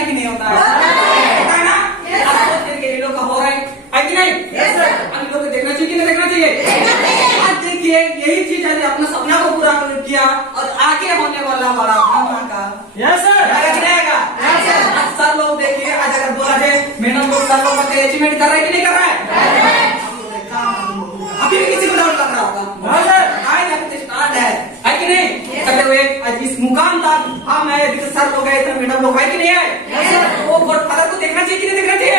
है कि नहीं होता है? होता है ना? आप सोच करके ये लोग का हो रहा है कि नहीं? हम लोग को देखना चाहिए कि नहीं देखना चाहिए? आज देखिए यही चीज है अपना सपना को पूरा किया और आगे होने वाला बड़ा भावना का आज सर लोग देखिए आज अगर बोला जाए मैडम लोग सर लोग अचीवमेंट कर रहा है कि नहीं कर रहा है? अभी भी किसी को डाउट लग रहा होगा स्टार्ट है कि नहीं करते हुए आज इस मुकाम तक हम है सर लोग है मैडम लोग है कि नहीं है? वो गॉड फादर को देखना चाहिए कि नहीं देखना चाहिए?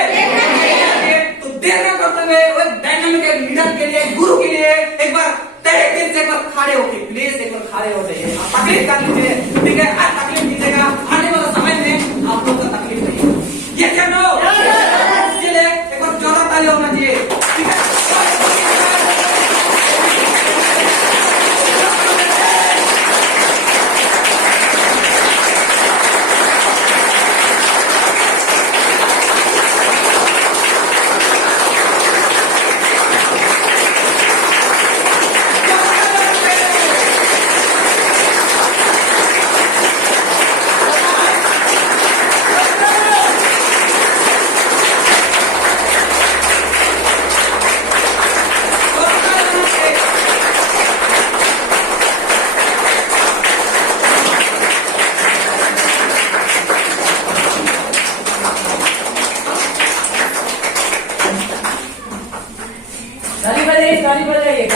तो देर न करते हुए वो डायनामिक लीडर के लिए गुरु के लिए एक बार तय दिल से एक बार खड़े होके प्लीज एक बार खड़े हो जाइए। तकलीफ कर लीजिए, ठीक है? आज तकलीफ दीजिएगा, आने वाला समय में आप लोग का तकलीफ नहीं होगा। ये क्या नो इसके लिए एक बार जोरदार ताली होना चाहिए, ठीक है? ताली बजाइए।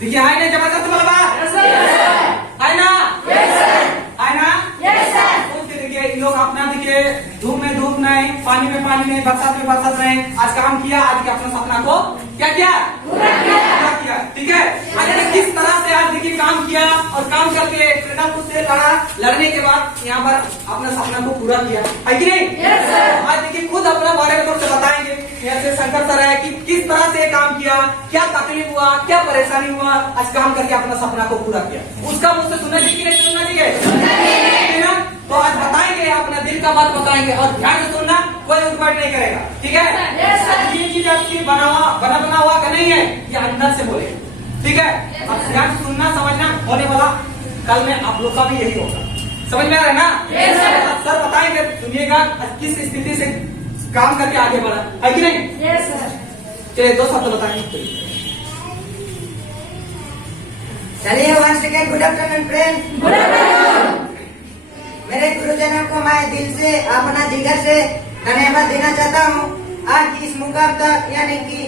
देखिए है ना जबरदस्त वाला बात है ना? है ना? देखिए इन लोग अपना देखिए धूप में धूप नहीं, पानी में पानी नहीं, बरसात में बरसात नहीं, आज काम किया, आज के अपने सपना को क्या किया? पूरा किया, ठीक है? आज किस तरह से आज देखिए काम किया और काम करके से लड़ने के बाद यहाँ पर अपना सपना को पूरा किया है कि नहीं? आज देखिए खुद अपना बारे में थोड़ा बताएंगे ऐसे शंकर सर है कि किस तरह से काम किया, क्या तकलीफ हुआ, क्या परेशानी हुआ, आज काम करके अपना सपना को पूरा किया। उसका मुझसे सुनना चाहिए कि नहीं सुनना चाहिए? तो आज बताएंगे, अपना दिल का बात बताएंगे और ध्यान से सुनना, कोई उठपट नहीं करेगा, ठीक है? ये चीज आपकी बना हुआ का नहीं है, ये अंदर से बोले, ठीक है? अब ध्यान से सुनना, समझना, होने वाला कल में आप लोग का भी यही होगा। समझ में आ रहा है ना? सर बताएंगे, सुनिएगा किस स्थिति से काम करके आगे बढ़ा है कि नहीं? चलिए 2 शब्द बताएंगे। चलिए once again good afternoon friend. मेरे गुरुजनों को मैं दिल से अपना जिगर से धन्यवाद देना चाहता हूँ। आज इस मुकाम तक यानी कि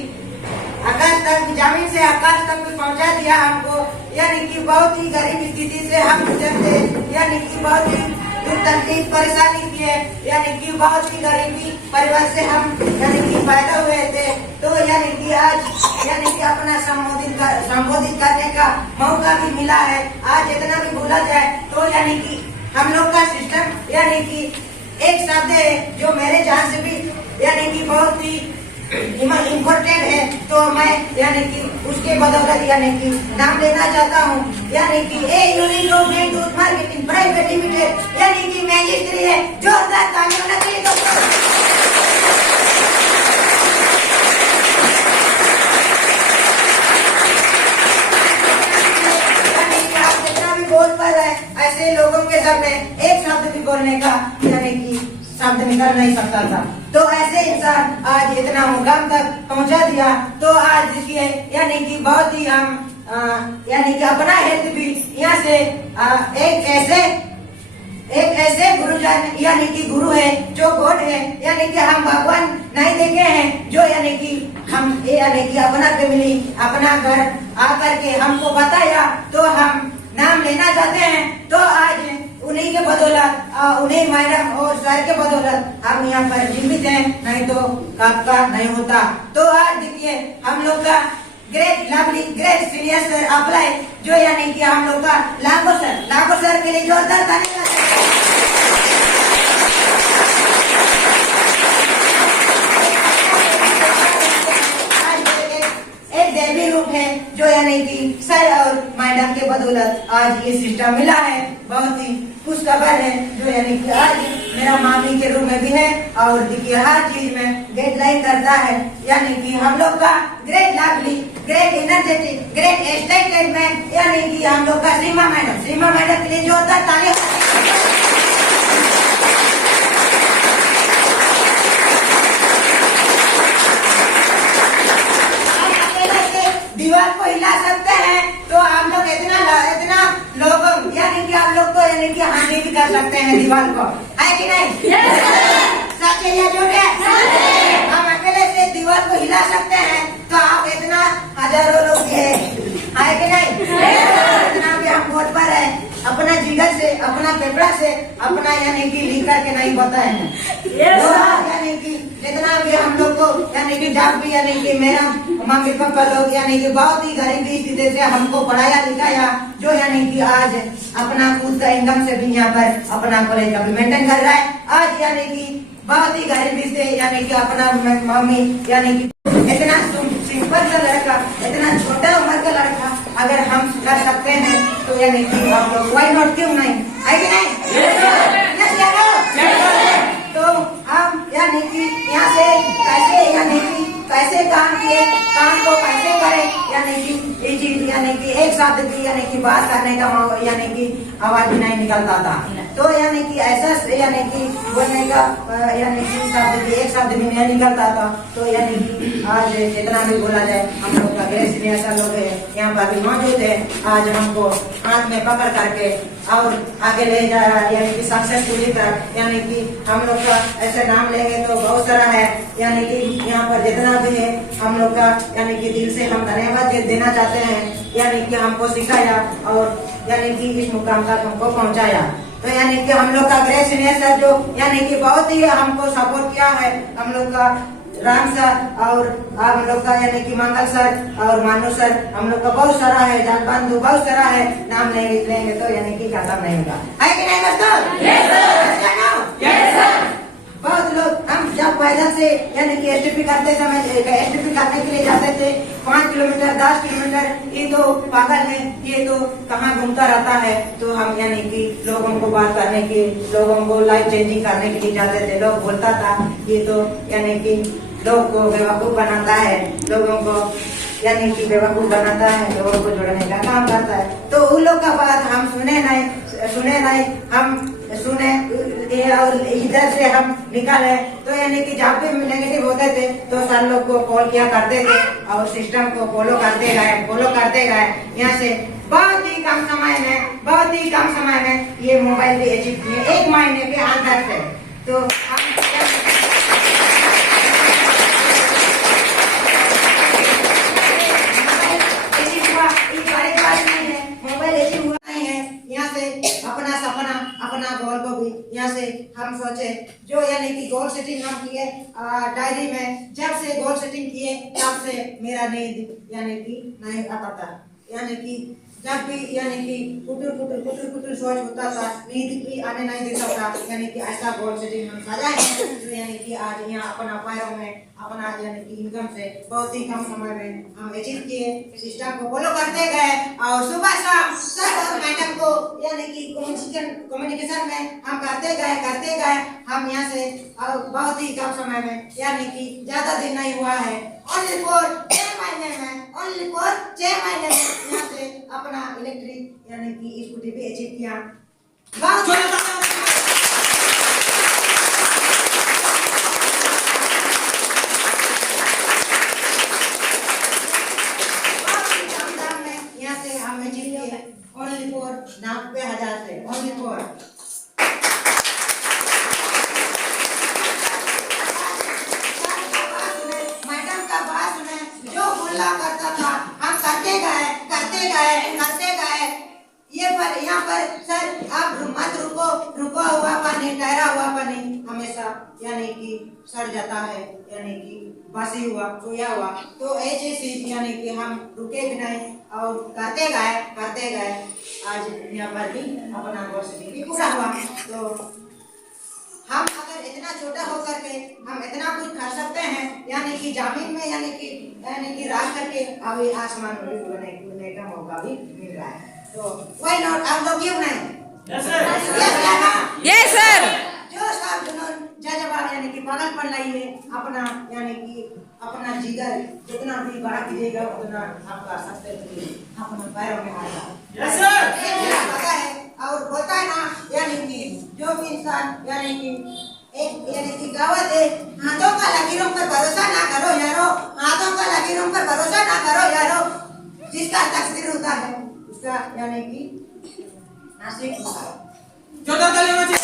आकाश तक, जमीन से आकाश तक पहुँचा दिया हमको, यानी कि बहुत ही गरीब स्थिति से हम गुजरते, यानी कि बहुत ही दुख तकलीफ परेशानी थी, यानी कि बहुत ही गरीबी परिवार से हम यानी कि पैदा हुए थे। तो यानी कि आज यानी कि अपना संबोधित करने का मौका भी मिला है। आज इतना भी बोला जाए तो तो यानी कि हम लोग का सिस्टम यानी कि एक शब्द है जो मेरे जान से भी यानी कि बहुत ही इम्पोर्टेंट है, तो मैं यानी कि उसके बदौलत यानी कि नाम लेना चाहता हूँ, यानी कि ए यूनिट ऑफ दूध मार्केटिंग प्राइवेट लिमिटेड यानी कि मैजिस्ट्री है। जोरदार ताली होना चाहिए दोस्तों। बोल पर है ऐसे लोगों के सामने एक शब्द भी बोलने का यानी कि शब्द निकल नहीं सकता था, तो ऐसे इंसान आज इतना मुकाम तक पहुंचा दिया। तो आज देखिए यानी कि बहुत ही हम यानी कि अपना हेल्थ भी यहाँ से एक ऐसे गुरुजन यानी कि गुरु है जो गॉड है, यानी कि हम भगवान नहीं देखे हैं, जो यानी कि हम यानी कि अपना फैमिली अपना घर आकर के हमको बताया, तो हम नाम लेना चाहते हैं। तो आज उन्हीं के बदौलत उन्हीं मैडम और सर के बदौलत हम यहाँ पर जीवित हैं, नहीं तो कब का नहीं होता। तो आज देखिए हम लोग का great lovely great senior sir apply जो यानी कि हम लोग का लागो सर के लिए जोरदार ताली। एक देवी रूप है जो यानी कि सर और मैडम के बदौलत आज ये सिस्टम मिला है। बहुत ही खुश खबर है जो यानी कि आज मेरा मामी के रूप में भी है, और देखिए हर चीज में गाइडलाइन करता है, यानी कि हम लोग का great lovely great energetic great statement यानी कि हम लोग का सीमा मैडम के लिए जोरदार ताली। दीवार को हिला सकते हैं, तो आप लोग इतना लोग यानी कि आप लोग तो यानी कि हानि भी कर सकते हैं दीवार को, है कि नहीं? सच है या झूठ है? हम अकेले से दीवार को हिला सकते हैं, तो आप इतना हजारों लोग है कि नहीं? इतना भी हम वोट पर है, अपना जिगर से अपना पेपड़ा से अपना यानी कि लिख करके नहीं बताए हैं। यानी कि जितना भी हम लोग को यानी कि जब भी यानी कि मेरा मम्मी पापा लोग यानी कि बहुत ही गरीबी स्थिति से हमको पढ़ाया लिखाया, जो यानी कि आज अपना खुद का इनकम से भी यहाँ पर अपना कॉलेज का भी मेंटेन कर रहा है। आज यानी कि बहुत ही गरीबी से यानी कि अपना मम्मी यानी कि इतना सिंपल सा लड़का इतना छोटा उम्र का लड़का अगर हम कर सकते हैं, तो यानी कि आप लोग वाई नॉट, क्यों नहीं, है कि नहीं? तो हम यानी कि यहाँ से कैसे यानी कि कैसे काम किए, काम को कैसे करें, यानी कि ये चीज यानी कि एक शब्द भी यानी कि बात करने का यानी कि आवाज भी नहीं निकलता था, तो यानी कि ऐसा यानी कि बोलने का यानी कि शब्द भी एक शब्द भी नहीं निकलता था। तो यानी कि आज जितना भी बोला जाए हम लोग का गैर सीनियर सर लोग है यहाँ पर भी मौजूद है, आज हमको हाथ में पकड़ करके और आगे ले जा रहा है, यानी कि सक्सेसफुली तक, यानी कि हम लोग का ऐसे नाम लेंगे तो बहुत सारा है, यानी कि यहाँ पर जितना भी है हम लोग का यानी कि दिल से हम धन्यवाद देना चाहते हैं, यानी कि हमको सिखाया और यानी कि इस मुकाम तक हमको पहुँचाया। तो यानी कि हम लोग का ग्रेट सीनियर सर जो यानी कि बहुत ही हमको सपोर्ट किया है, हम लोग का राम सर और हम लोग का यानी कि मंगल सर और मानू सर, हम लोग का बहुत सारा है, जान बंधु बहुत सारा है, नाम लेंगे तो यानी कि खत्म नहीं होगा, है कि नहीं दोस्तों? बहुत लोग हम जब पैदल से यानी कि एसटीपी करते समय एसटीपी करने के लिए जाते थे 5 किलोमीटर 10 किलोमीटर, ये तो पागल है, ये तो कहाँ घूमता रहता है। तो हम यानी कि लोगों को बात करने के, लोगों को लाइफ चेंजिंग करने के लिए जाते थे। लोग बोलता था ये तो यानी कि लोग को बेवकूफ बनाता है, लोगों को यानी कि बेवकूफ बनाता है, लोगों को जोड़ने का काम करता है। तो उन लोग का बात हम सुने नहीं, हम सुने और इधर से हम निकाले। तो यानी कि जब भी नेगेटिव होते थे तो सर लोग को कॉल किया करते थे और सिस्टम को फॉलो करते गए। यहाँ से बहुत ही कम समय में ये मोबाइल भी अचीव किए, 1 महीने के अंदर से। तो मोबाइल अचीव हुआ नहीं है, यहाँ से अपना सपना अपना गोल को भी यहाँ से हम सोचे, जो यानी कि गोल सेटिंग हम किए डायरी में, जब से गोल सेटिंग किए तब से मेरा नींद यानी कि नहीं आता था। यानी कि जब भी यानी कि कुटुर सोच होता था, नींद भी आने नहीं देता था, यानी कि ऐसा गोल सेटिंग हम सजाए हैं। तो यानी कि आज यहाँ अपना पैरों में अपना यानी कि इनकम से बहुत ही कम समय में हम अचीव किए, सिस्टम को फॉलो करते गए और सुबह शाम सर और मैडम को यानी कि कम्युनिकेशन में हम करते गए हम यहाँ से बहुत ही कम समय में यानी कि ज्यादा दिन नहीं हुआ है, ओनली फॉर 6 महीने में यहाँ से अपना इलेक्ट्रिक यानी कि स्कूटी भी अचीव किया। यहाँ से हम अचीव किए ओनली फॉर 90,000 से, ओनली फॉर मैडम का बात में जो बोला करता था हम करते गए। ये पर यहाँ पर सर आप मत रुको हुआ पानी, ठहरा हुआ पानी हमेशा यानी कि सड़ जाता है, यानी कि बासी हुआ, खोया हुआ। तो ऐसे चीज यानी कि हम रुके भी नहीं और करते गए। आज यहाँ पर भी अपना गोल सेटिंग भी पूरा हुआ। तो हम अगर इतना छोटा होकर के हम इतना कुछ कर सकते हैं, यानी कि जमीन में यानी कि राज करके अभी आसमान में भी उड़ने का मौका भी मिल रहा है। तो व्हाई नॉट, आप लोग क्यों नहीं? Yes sir, yes sir. जो सब जुनून जज्बा यानी कि पागलपन लाइए अपना, यानी कि अपना जिगर जितना भी बड़ा कीजिएगा उतना आपका सक्सेस अपना पैरों में आएगा। यस सर, पता है और होता है ना, यानी कि जो भी इंसान यानी कि एक यानी कि कहावत है, हाथों का लकीरों पर भरोसा ना करो यारो, हाथों का लकीरों पर भरोसा ना करो यारो, जिसका तकदीर होता है उसका यानी कि नसीब होता है। जोरदार ताली होना चाहिए।